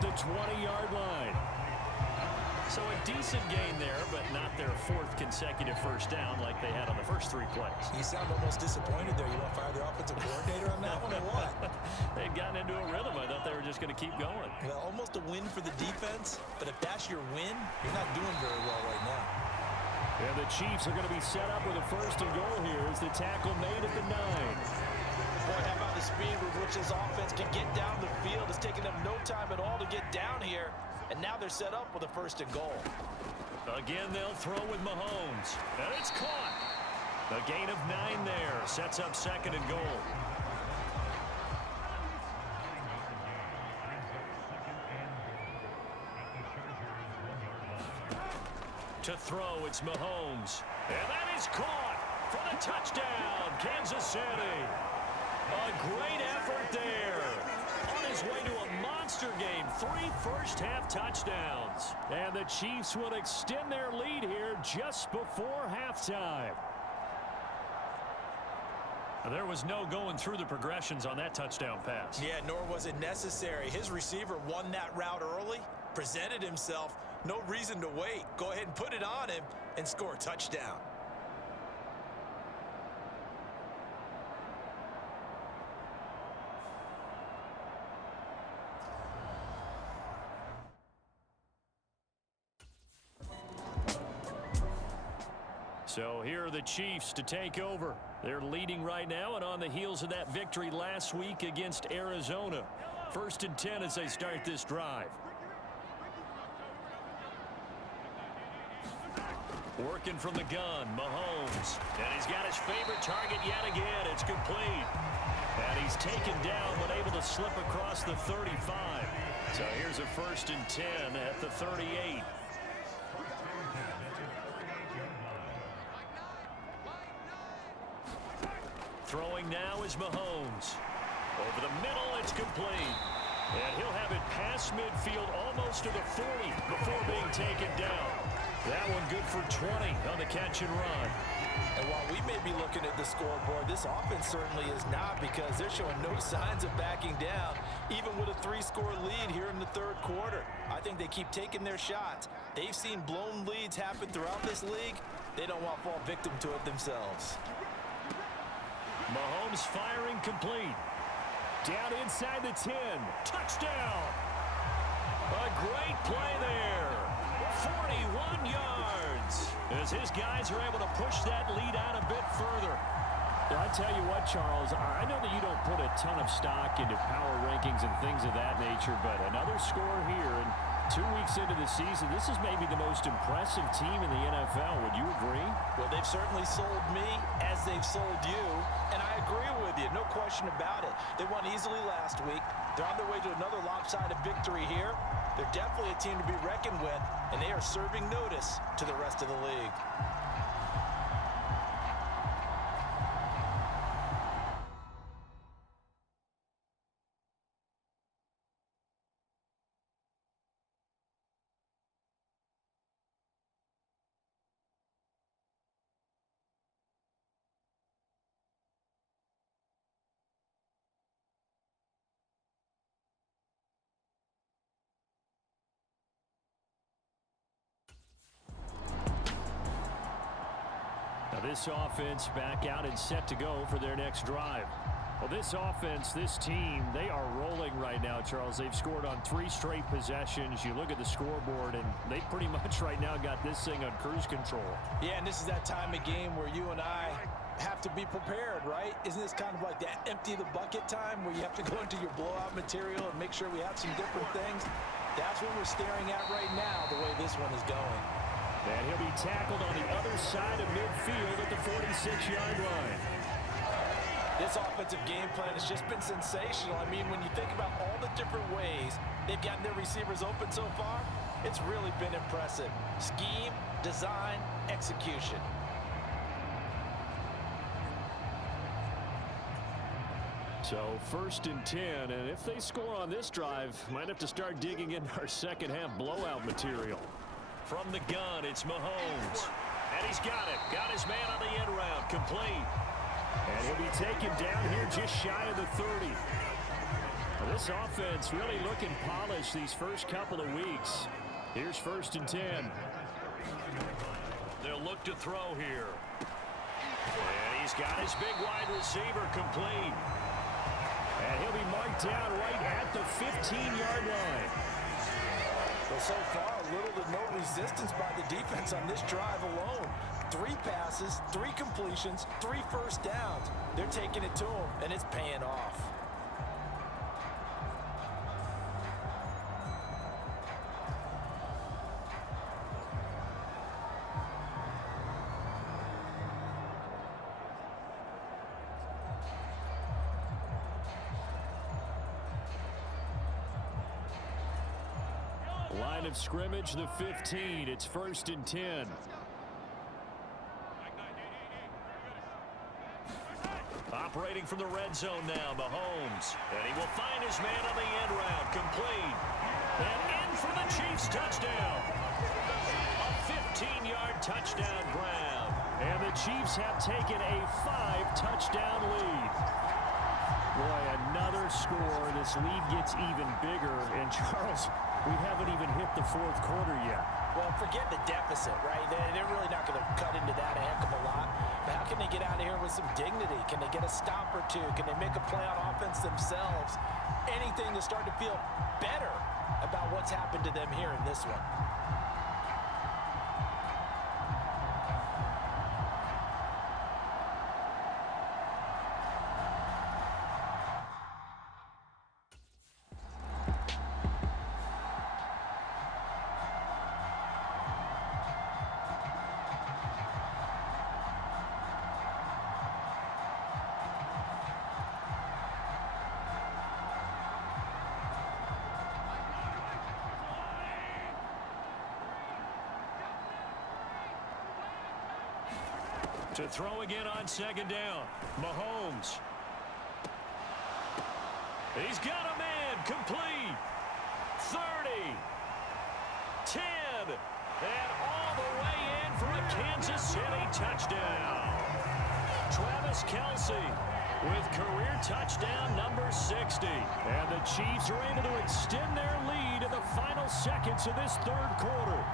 the 20-yard line. So a decent gain there, but not their fourth consecutive first down like they had on the first 3 plays. You sound almost disappointed there. You want to fire the offensive coordinator on that one or what? They'd gotten into a rhythm. I thought they were just going to keep going. Well, almost a win for the defense, but if that's your win, you're not doing very well right now. And the Chiefs are going to be set up with a first and goal here as the tackle made at the 9. Boy, how about the speed with which this offense can get down the field? It's taking them no time at all to get down here. And now they're set up with a first and goal. Again, they'll throw with Mahomes. And it's caught. A gain of 9 there. Sets up second and goal. To throw, it's Mahomes. And that is caught for the touchdown, Kansas City. A great effort there. On his way to a monster game, 3 first-half touchdowns. And the Chiefs will extend their lead here just before halftime. There was no going through the progressions on that touchdown pass. Yeah, nor was it necessary. His receiver won that route early, presented himself. No reason to wait. Go ahead and put it on him and score a touchdown. So here are the Chiefs to take over. They're leading right now and on the heels of that victory last week against Arizona. 1st and 10 as they start this drive. Working from the gun, Mahomes. And he's got his favorite target yet again. It's complete. And he's taken down but able to slip across the 35. So here's a 1st and 10 at the 38. Throwing now is Mahomes. Over the middle, it's complete. And he'll have it past midfield almost to the 40 before being taken down. That one good for 20 on the catch and run. And while we may be looking at the scoreboard, this offense certainly is not, because they're showing no signs of backing down, even with a 3-score lead here in the 3rd quarter. I think they keep taking their shots. They've seen blown leads happen throughout this league. They don't want to fall victim to it themselves. Mahomes firing complete. Down inside the 10. Touchdown. A great play there. 41 yards. As his guys are able to push that lead out a bit further. I tell you what, Charles, I know that you don't put a ton of stock into power rankings and things of that nature, but another score here, and 2 weeks into the season, this is maybe the most impressive team in the NFL. Would you agree? Well, they've certainly sold me as they've sold you, and I agree with you, no question about it. They won easily last week. They're on their way to another lopsided victory here. They're definitely a team to be reckoned with, and they are serving notice to the rest of the league. This offense back out and set to go for their next drive. Well, this offense, this team, they are rolling right now, Charles. They've scored on 3 straight possessions. You look at the scoreboard, and they pretty much right now got this thing on cruise control. Yeah, and this is that time of game where you and I have to be prepared, right? Isn't this kind of like that empty the bucket time where you have to go into your blowout material and make sure we have some different things? That's what we're staring at right now, the way this one is going. And he'll be tackled on the other side of midfield at the 46-yard line. This offensive game plan has just been sensational. I mean, when you think about all the different ways they've gotten their receivers open so far, it's really been impressive. Scheme, design, execution. So 1st and 10, and if they score on this drive, might have to start digging into our second half blowout material. From the gun, it's Mahomes. And he's got it. Got his man on the end round. Complete. And he'll be taken down here just shy of the 30. This offense really looking polished these first couple of weeks. Here's 1st and 10. They'll look to throw here. And he's got his big wide receiver complete. And he'll be marked down right at the 15-yard line. Well, so far, little to no resistance by the defense on this drive alone. 3 passes, 3 completions, 3 first downs. They're taking it to him, and it's paying off. Line of scrimmage, the 15. It's 1st and 10. Operating from the red zone now, Mahomes. And he will find his man on the end route, complete. And in for the Chiefs touchdown. A 15-yard touchdown grab. And the Chiefs have taken a 5-touchdown lead. Boy, another score. This lead gets even bigger. And Charles, we haven't even hit the 4th quarter yet. Well, forget the deficit, right? They're really not going to cut into that a heck of a lot. But how can they get out of here with some dignity? Can they get a stop or two? Can they make a play on offense themselves? Anything to start to feel better about what's happened to them here in this one. To throw again on 2nd down. Mahomes. He's got a man, complete. 30. 10. And all the way in for a Kansas City touchdown. Travis Kelce with career touchdown number 60. And the Chiefs are able to extend their lead in the final seconds of this 3rd quarter.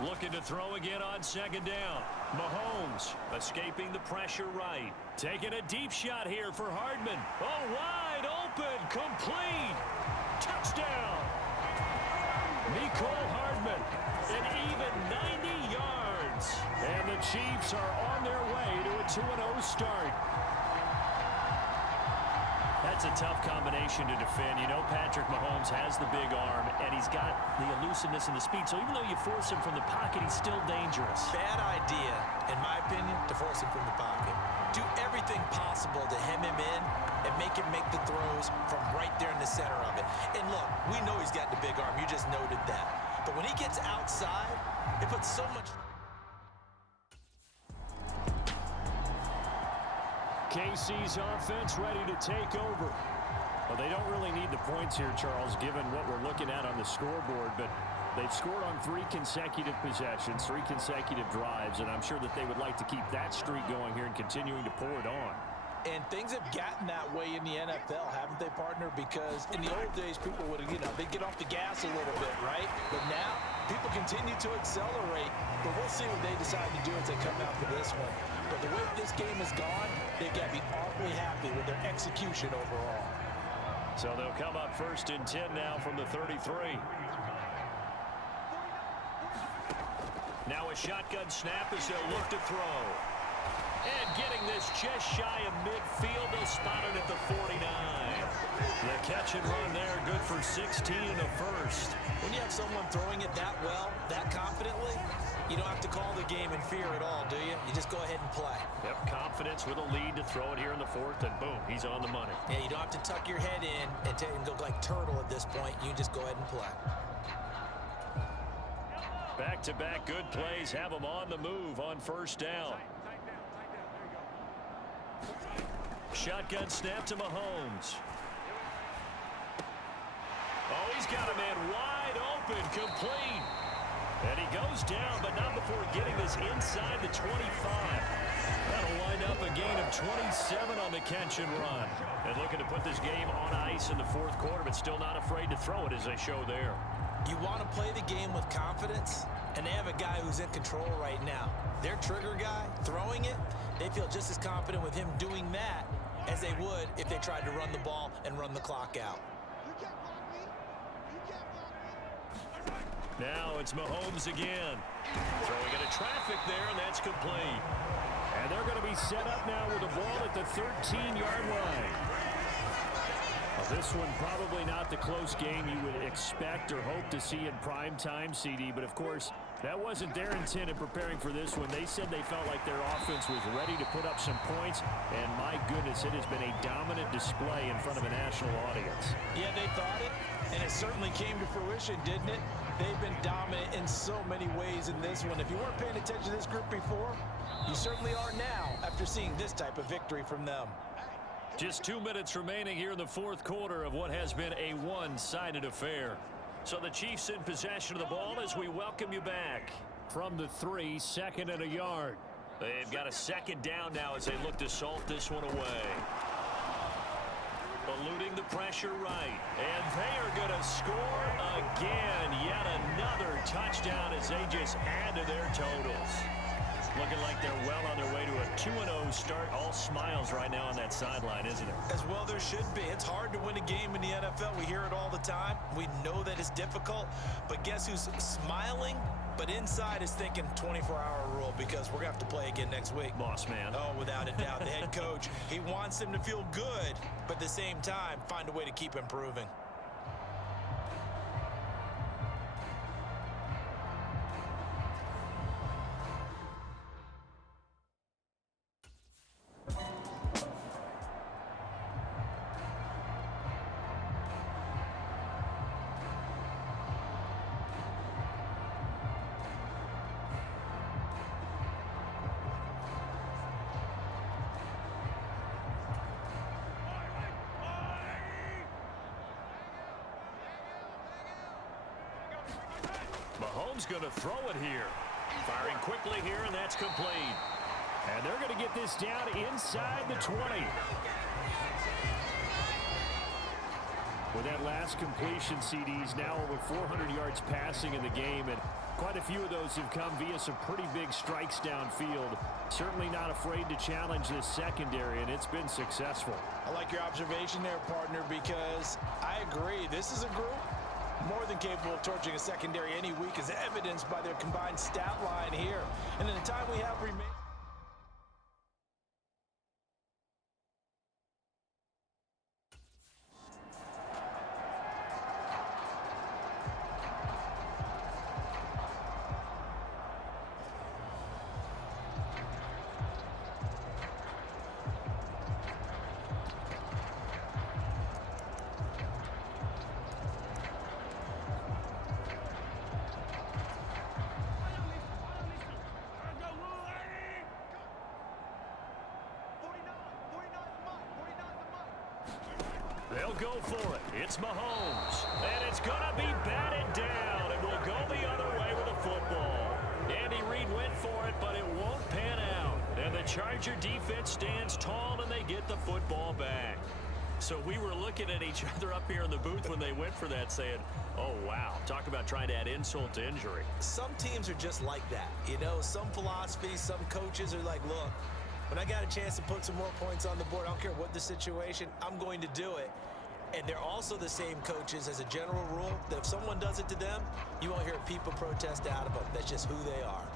Looking to throw again on 2nd down. Mahomes escaping the pressure right. Taking a deep shot here for Hardman. Oh, wide open. Complete. Touchdown. Nicole Hardman. An even 90 yards. And the Chiefs are on their way to a 2-0 start. That's a tough combination to defend. You know Patrick Mahomes has the big arm, and he's got the elusiveness and the speed. So even though you force him from the pocket, he's still dangerous. Bad idea, in my opinion, to force him from the pocket. Do everything possible to hem him in and make him make the throws from right there in the center of it. And look, we know he's got the big arm. You just noted that. But when he gets outside, it puts so much... KC's offense ready to take over. Well, they don't really need the points here, Charles, given what we're looking at on the scoreboard, but they've scored on 3 consecutive possessions, 3 consecutive drives, and I'm sure that they would like to keep that streak going here and continuing to pour it on. And things have gotten that way in the NFL, haven't they, partner? Because in the old days, people would, they'd get off the gas a little bit, right? But now, people continue to accelerate. But we'll see what they decide to do as they come out for this one. But the way this game has gone, they've got to be awfully happy with their execution overall. So they'll come up 1st and 10 now from the 33. Now a shotgun snap as they'll look to throw. And getting this just shy of midfield, they'll spot it at the 49. The catch and run there, good for 16 and a first. When you have someone throwing it that well, that confidently, you don't have to call the game in fear at all, do you? You just go ahead and play. Yep, confidence with a lead to throw it here in the fourth, and boom, he's on the money. Yeah, you don't have to tuck your head in and go like turtle at this point. You just go ahead and play. Back-to-back good plays have him on the move on first down. Shotgun snap to Mahomes. Oh, he's got a man wide open, complete. And he goes down, but not before getting this inside the 25. That'll wind up a gain of 27 on the catch and run. And looking to put this game on ice in the fourth quarter, but still not afraid to throw it as they show there. You want to play the game with confidence, and they have a guy who's in control right now. Their trigger guy, throwing it, they feel just as confident with him doing that as they would if they tried to run the ball and run the clock out. Now it's Mahomes again. Throwing into traffic there, and that's complete. And they're going to be set up now with the ball at the 13-yard line. Well, this one probably not the close game you would expect or hope to see in prime time, CD, but of course, that wasn't their intent in preparing for this one. They said they felt like their offense was ready to put up some points, and my goodness, it has been a dominant display in front of a national audience. Yeah, they thought it, and it certainly came to fruition, didn't it? They've been dominant in so many ways in this one. If you weren't paying attention to this group before, you certainly are now after seeing this type of victory from them. Just 2 minutes remaining here in the fourth quarter of what has been a one-sided affair. So the Chiefs in possession of the ball as we welcome you back. From the 3, second and a yard. They've got a second down now as they look to salt this one away. Eluding the pressure right. And they are going to score again. Yet another touchdown as they just add to their totals. Looking like they're well on their way to a 2-0 start. All smiles right now on that sideline, isn't it? As well there should be. It's hard to win a game in the NFL. We hear it all the time. We know that it's difficult. But guess who's smiling? But inside is thinking 24-hour rule because we're going to have to play again next week. Boss man. Oh, without a doubt. The head coach, he wants them to feel good, but at the same time, find a way to keep improving. Mahomes going to throw it here. Firing quickly here, and that's complete. And they're going to get this down inside the 20. With that last completion, CDs now over 400 yards passing in the game, and quite a few of those have come via some pretty big strikes downfield. Certainly not afraid to challenge this secondary, and it's been successful. I like your observation there, partner, because I agree. This is a group more than capable of torching a secondary any week, as evidenced by their combined stat line here. And in the time we have remaining, they'll go for it. It's Mahomes. And it's going to be batted down. And will go the other way with the football. Andy Reid went for it, but it won't pan out. And the Charger defense stands tall, and they get the football back. So we were looking at each other up here in the booth when they went for that, saying, oh, wow. Talk about trying to add insult to injury. some teams are just like that. You know, some philosophies, some coaches are like, look, when I got a chance to put some more points on the board, I don't care what the situation, I'm going to do it. And they're also the same coaches as a general rule that if someone does it to them, you won't hear a peep of protest out of them. That's just who they are.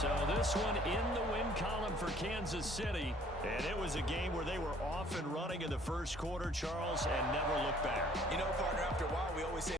So this one in the win column for Kansas City. And it was a game where they were off and running in the first quarter, Charles, and never looked back. You know, partner, after a while, we always say